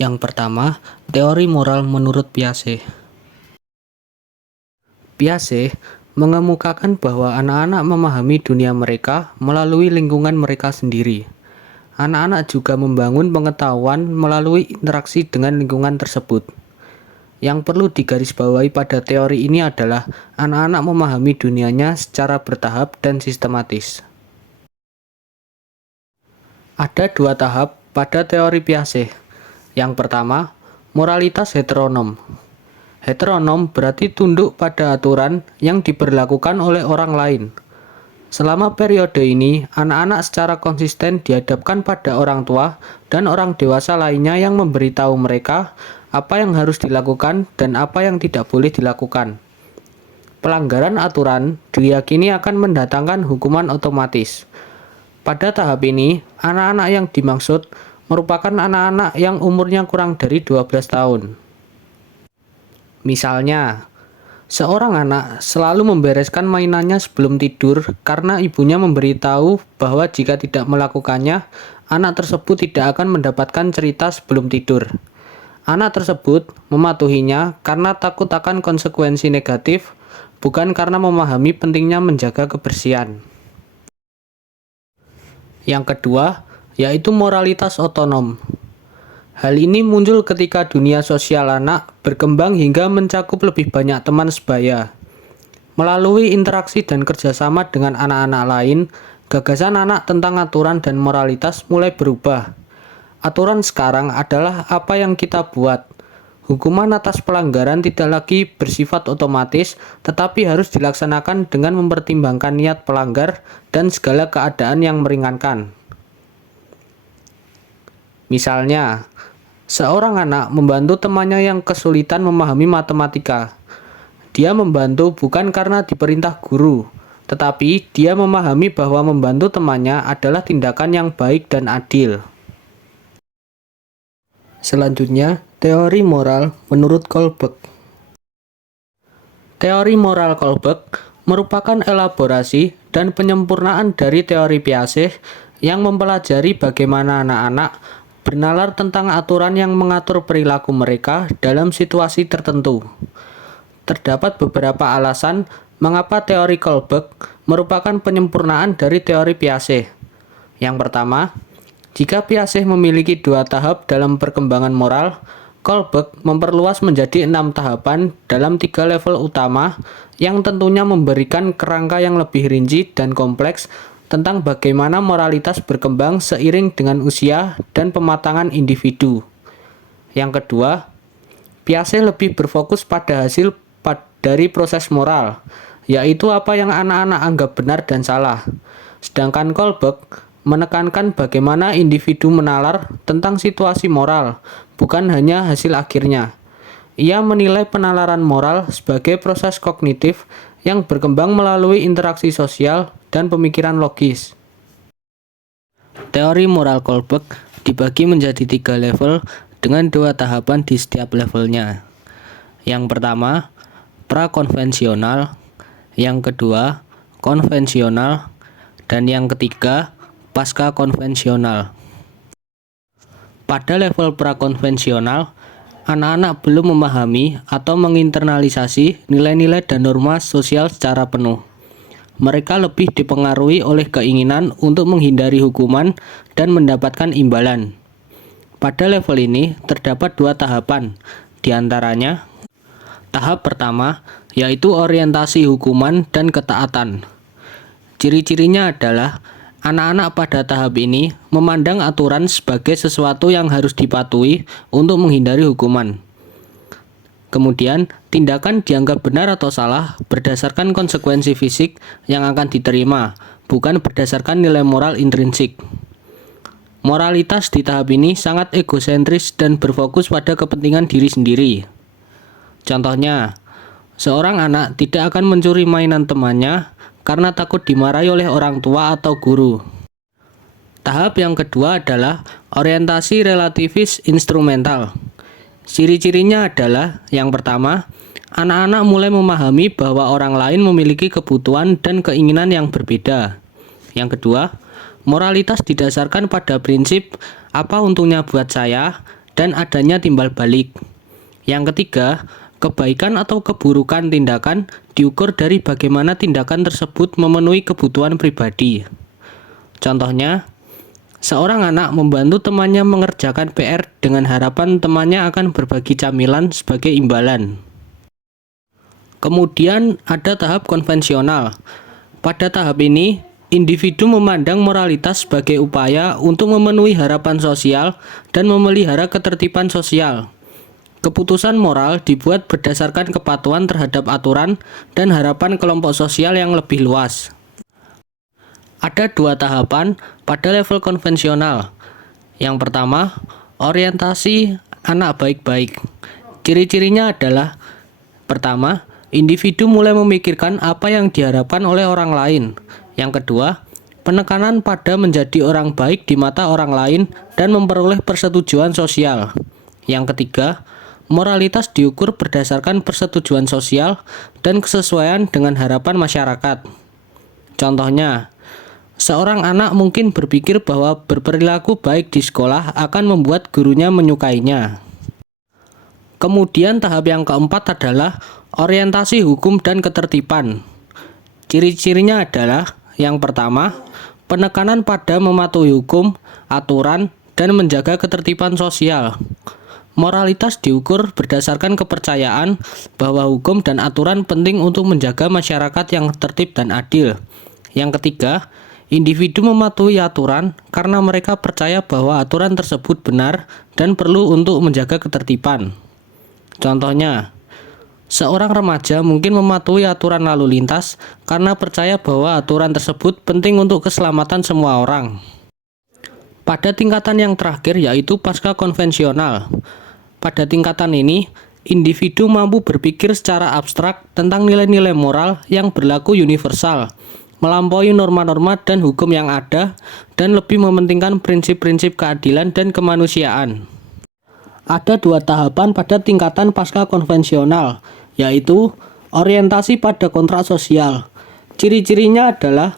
Yang pertama, teori moral menurut Piaget. Piaget mengemukakan bahwa anak-anak memahami dunia mereka melalui lingkungan mereka sendiri. Anak-anak juga membangun pengetahuan melalui interaksi dengan lingkungan tersebut. Yang perlu digarisbawahi pada teori ini adalah anak-anak memahami dunianya secara bertahap dan sistematis. Ada dua tahap pada teori Piaget. Yang pertama, moralitas heteronom. Heteronom berarti tunduk pada aturan yang diberlakukan oleh orang lain. Selama periode ini, anak-anak secara konsisten dihadapkan pada orang tua dan orang dewasa lainnya yang memberitahu mereka apa yang harus dilakukan dan apa yang tidak boleh dilakukan. Pelanggaran aturan diyakini akan mendatangkan hukuman otomatis. Pada tahap ini, anak-anak yang dimaksud merupakan anak-anak yang umurnya kurang dari 12 tahun. Misalnya, seorang anak selalu membereskan mainannya sebelum tidur karena ibunya memberitahu bahwa jika tidak melakukannya, anak tersebut tidak akan mendapatkan cerita sebelum tidur. Anak tersebut mematuhinya karena takut akan konsekuensi negatif, bukan karena memahami pentingnya menjaga kebersihan. Yang kedua, yaitu moralitas otonom. Hal ini muncul ketika dunia sosial anak berkembang hingga mencakup lebih banyak teman sebaya. Melalui interaksi dan kerjasama dengan anak-anak lain, gagasan anak tentang aturan dan moralitas mulai berubah. Aturan sekarang adalah apa yang kita buat. Hukuman atas pelanggaran tidak lagi bersifat otomatis, tetapi harus dilaksanakan dengan mempertimbangkan niat pelanggar dan segala keadaan yang meringankan. Misalnya, seorang anak membantu temannya yang kesulitan memahami matematika. Dia membantu bukan karena diperintah guru, tetapi dia memahami bahwa membantu temannya adalah tindakan yang baik dan adil. Selanjutnya, teori moral menurut Kohlberg. Teori moral Kohlberg merupakan elaborasi dan penyempurnaan dari teori Piaget yang mempelajari bagaimana anak-anak bernalar tentang aturan yang mengatur perilaku mereka dalam situasi tertentu. Terdapat beberapa alasan mengapa teori Kohlberg merupakan penyempurnaan dari teori Piaget. Yang pertama, jika Piaget memiliki dua tahap dalam perkembangan moral, Kohlberg memperluas menjadi 6 tahapan dalam 3 level utama yang tentunya memberikan kerangka yang lebih rinci dan kompleks tentang bagaimana moralitas berkembang seiring dengan usia dan pematangan individu. Yang kedua, Piaget lebih berfokus pada hasil dari proses moral, yaitu apa yang anak-anak anggap benar dan salah. Sedangkan Kohlberg menekankan bagaimana individu menalar tentang situasi moral, bukan hanya hasil akhirnya. Ia menilai penalaran moral sebagai proses kognitif yang berkembang melalui interaksi sosial dan pemikiran logis. Teori moral Kohlberg dibagi menjadi 3 level dengan 2 tahapan di setiap levelnya. Yang pertama, prakonvensional, yang kedua, konvensional, dan yang ketiga, pasca konvensional. Pada level prakonvensional, anak-anak belum memahami atau menginternalisasi nilai-nilai dan norma sosial secara penuh. Mereka lebih dipengaruhi oleh keinginan untuk menghindari hukuman dan mendapatkan imbalan. Pada level ini terdapat 2 tahapan, diantaranya tahap pertama yaitu orientasi hukuman dan ketaatan. Ciri-cirinya adalah anak-anak pada tahap ini memandang aturan sebagai sesuatu yang harus dipatuhi untuk menghindari hukuman. Kemudian, tindakan dianggap benar atau salah berdasarkan konsekuensi fisik yang akan diterima, bukan berdasarkan nilai moral intrinsik. Moralitas di tahap ini sangat egosentris dan berfokus pada kepentingan diri sendiri. Contohnya, seorang anak tidak akan mencuri mainan temannya karena takut dimarahi oleh orang tua atau guru. Tahap yang kedua adalah orientasi relativis instrumental. Ciri-cirinya adalah, yang pertama, anak-anak mulai memahami bahwa orang lain memiliki kebutuhan dan keinginan yang berbeda. Yang kedua, moralitas didasarkan pada prinsip apa untungnya buat saya dan adanya timbal balik. Yang ketiga, kebaikan atau keburukan tindakan diukur dari bagaimana tindakan tersebut memenuhi kebutuhan pribadi. Contohnya, seorang anak membantu temannya mengerjakan PR dengan harapan temannya akan berbagi camilan sebagai imbalan. Kemudian ada tahap konvensional. Pada tahap ini, individu memandang moralitas sebagai upaya untuk memenuhi harapan sosial dan memelihara ketertiban sosial. Keputusan moral dibuat berdasarkan kepatuhan terhadap aturan dan harapan kelompok sosial yang lebih luas. Ada dua tahapan pada level konvensional. Yang pertama, orientasi anak baik-baik. Ciri-cirinya adalah: pertama, individu mulai memikirkan apa yang diharapkan oleh orang lain. Yang kedua, penekanan pada menjadi orang baik di mata orang lain dan memperoleh persetujuan sosial. Yang ketiga, moralitas diukur berdasarkan persetujuan sosial dan kesesuaian dengan harapan masyarakat. Contohnya, seorang anak mungkin berpikir bahwa berperilaku baik di sekolah akan membuat gurunya menyukainya. Kemudian tahap yang keempat adalah orientasi hukum dan ketertiban. Ciri-cirinya adalah: yang pertama, penekanan pada mematuhi hukum, aturan, dan menjaga ketertiban sosial. Moralitas diukur berdasarkan kepercayaan bahwa hukum dan aturan penting untuk menjaga masyarakat yang tertib dan adil. Yang ketiga, individu mematuhi aturan karena mereka percaya bahwa aturan tersebut benar dan perlu untuk menjaga ketertiban. Contohnya, seorang remaja mungkin mematuhi aturan lalu lintas karena percaya bahwa aturan tersebut penting untuk keselamatan semua orang. Pada tingkatan yang terakhir, yaitu pasca konvensional. Pada tingkatan ini, individu mampu berpikir secara abstrak tentang nilai-nilai moral yang berlaku universal, melampaui norma-norma dan hukum yang ada, dan lebih mementingkan prinsip-prinsip keadilan dan kemanusiaan. Ada dua tahapan pada tingkatan pasca konvensional, yaitu orientasi pada kontrak sosial. Ciri-cirinya adalah: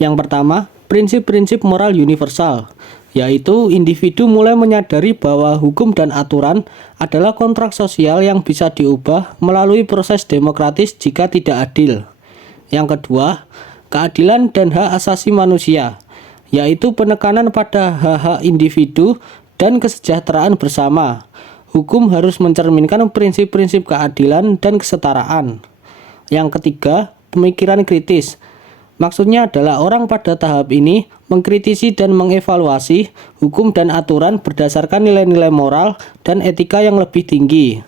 yang pertama, prinsip-prinsip moral universal, yaitu individu mulai menyadari bahwa hukum dan aturan adalah kontrak sosial yang bisa diubah melalui proses demokratis jika tidak adil. Yang kedua, keadilan dan hak asasi manusia, yaitu penekanan pada hak-hak individu dan kesejahteraan bersama. Hukum harus mencerminkan prinsip-prinsip keadilan dan kesetaraan. Yang ketiga, pemikiran kritis. Maksudnya adalah orang pada tahap ini mengkritisi dan mengevaluasi hukum dan aturan berdasarkan nilai-nilai moral dan etika yang lebih tinggi.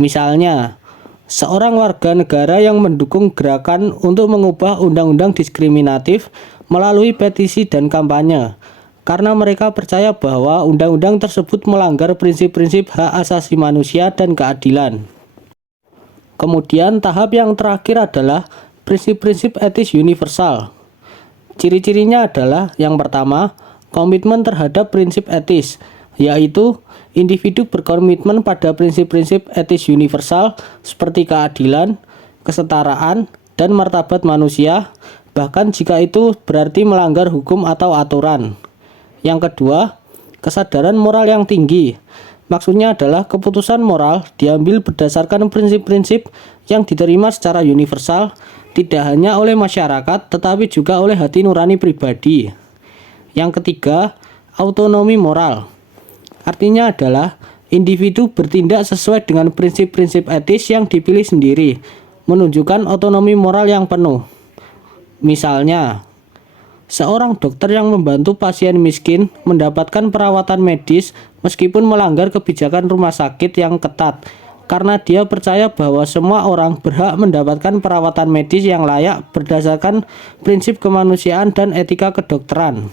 Misalnya, seorang warga negara yang mendukung gerakan untuk mengubah undang-undang diskriminatif melalui petisi dan kampanye, karena mereka percaya bahwa undang-undang tersebut melanggar prinsip-prinsip hak asasi manusia dan keadilan. Kemudian tahap yang terakhir adalah prinsip-prinsip etis universal. Ciri-cirinya adalah: yang pertama, komitmen terhadap prinsip etis, yaitu individu berkomitmen pada prinsip-prinsip etis universal seperti keadilan, kesetaraan, dan martabat manusia, bahkan jika itu berarti melanggar hukum atau aturan. Yang kedua, kesadaran moral yang tinggi. Maksudnya adalah keputusan moral diambil berdasarkan prinsip-prinsip yang diterima secara universal, tidak hanya oleh masyarakat tetapi juga oleh hati nurani pribadi. Yang ketiga, autonomi moral. Artinya adalah individu bertindak sesuai dengan prinsip-prinsip etis yang dipilih sendiri, menunjukkan otonomi moral yang penuh. Misalnya, seorang dokter yang membantu pasien miskin mendapatkan perawatan medis meskipun melanggar kebijakan rumah sakit yang ketat, karena dia percaya bahwa semua orang berhak mendapatkan perawatan medis yang layak berdasarkan prinsip kemanusiaan dan etika kedokteran.